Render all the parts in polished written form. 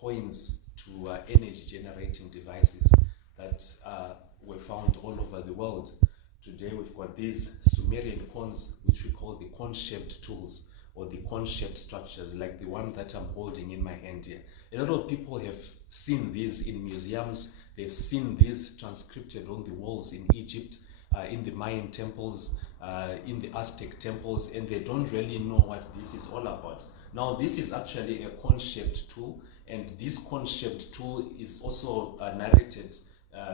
points to energy generating devices that were found all over the world. Today we've got these Sumerian cones, which we call the cone-shaped tools, or the cone-shaped structures, like the one that I'm holding in my hand here. A lot of people have seen these in museums. They've seen these transcribed on the walls in Egypt, in the Mayan temples, in the Aztec temples, and they don't really know what this is all about. Now, this is actually a cone-shaped tool, and this cone-shaped tool is also narrated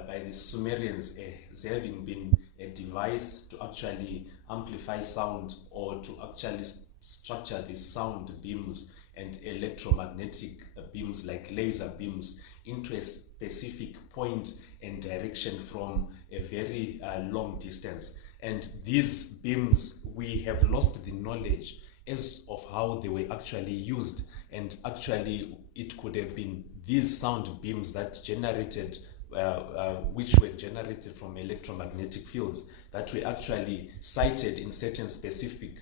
by the Sumerians as having been a device to actually amplify sound, or to actually structure the sound beams and electromagnetic beams like laser beams into a specific point and direction from a very long distance. And these beams, we have lost the knowledge as of how they were actually used, and actually it could have been these sound beams that generated which were generated from electromagnetic fields that were actually sighted in certain specific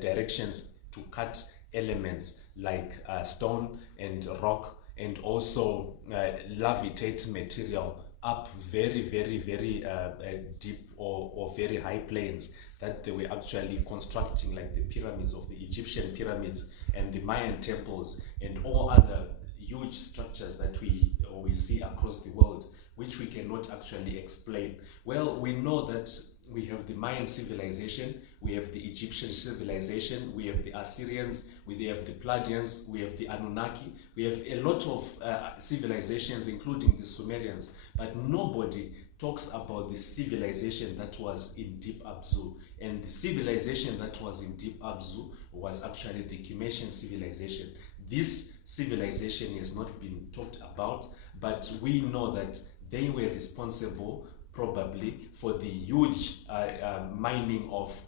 directions to cut elements like stone and rock, and also levitate material up very deep or very high planes that they were actually constructing, like the pyramids of the Egyptian pyramids and the Mayan temples and all other huge structures that we see across the world, which we cannot actually explain. Well, we know that we have the Mayan civilization, we have the Egyptian civilization, we have the Assyrians, we have the Pleiadians, we have the Anunnaki, we have a lot of civilizations, including the Sumerians, but nobody talks about the civilization that was in Deep Abzu. And the civilization that was in Deep Abzu was actually the Kimmershian civilization. This civilization has not been talked about, but we know that they were responsible probably for the huge mining of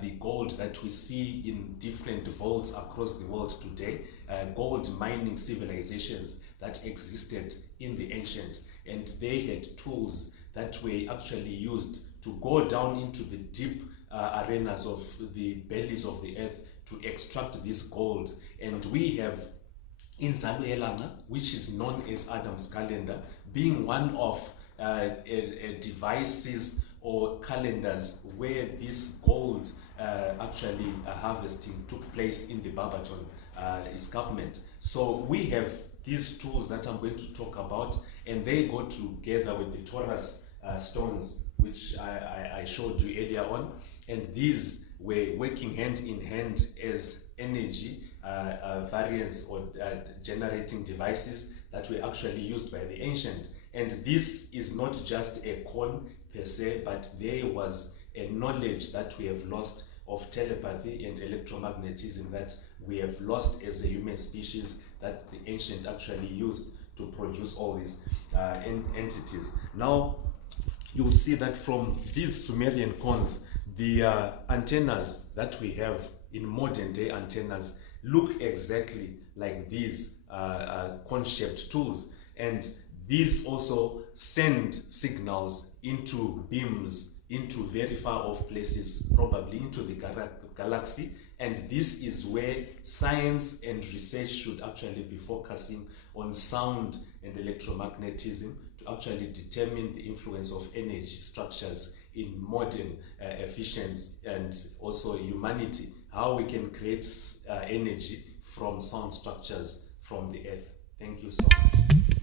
the gold that we see in different vaults across the world today, gold mining civilizations that existed in the ancient. And they had tools that were actually used to go down into the deep arenas of the bellies of the earth to extract this gold. And we have Inzalo, which is known as Adam's calendar, being one of devices or calendars where this gold actually harvesting took place in the Barberton escarpment. So we have these tools that I'm going to talk about, and they go together with the Taurus stones, which I showed you earlier on. And these were working hand in hand as energy variants or generating devices that were actually used by the ancient. And this is not just a cone per se, but there was a knowledge that we have lost of telepathy and electromagnetism that we have lost as a human species, that the ancient actually used to produce all these entities. Now, you will see that from these Sumerian cones, the antennas that we have in modern day antennas look exactly like these cone-shaped tools, and these also send signals into beams into very far off places, probably into the galaxy. And this is where science and research should actually be focusing on sound and electromagnetism to actually determine the influence of energy structures in modern efficiency and also humanity, how we can create energy from sound structures from the earth. Thank you so much.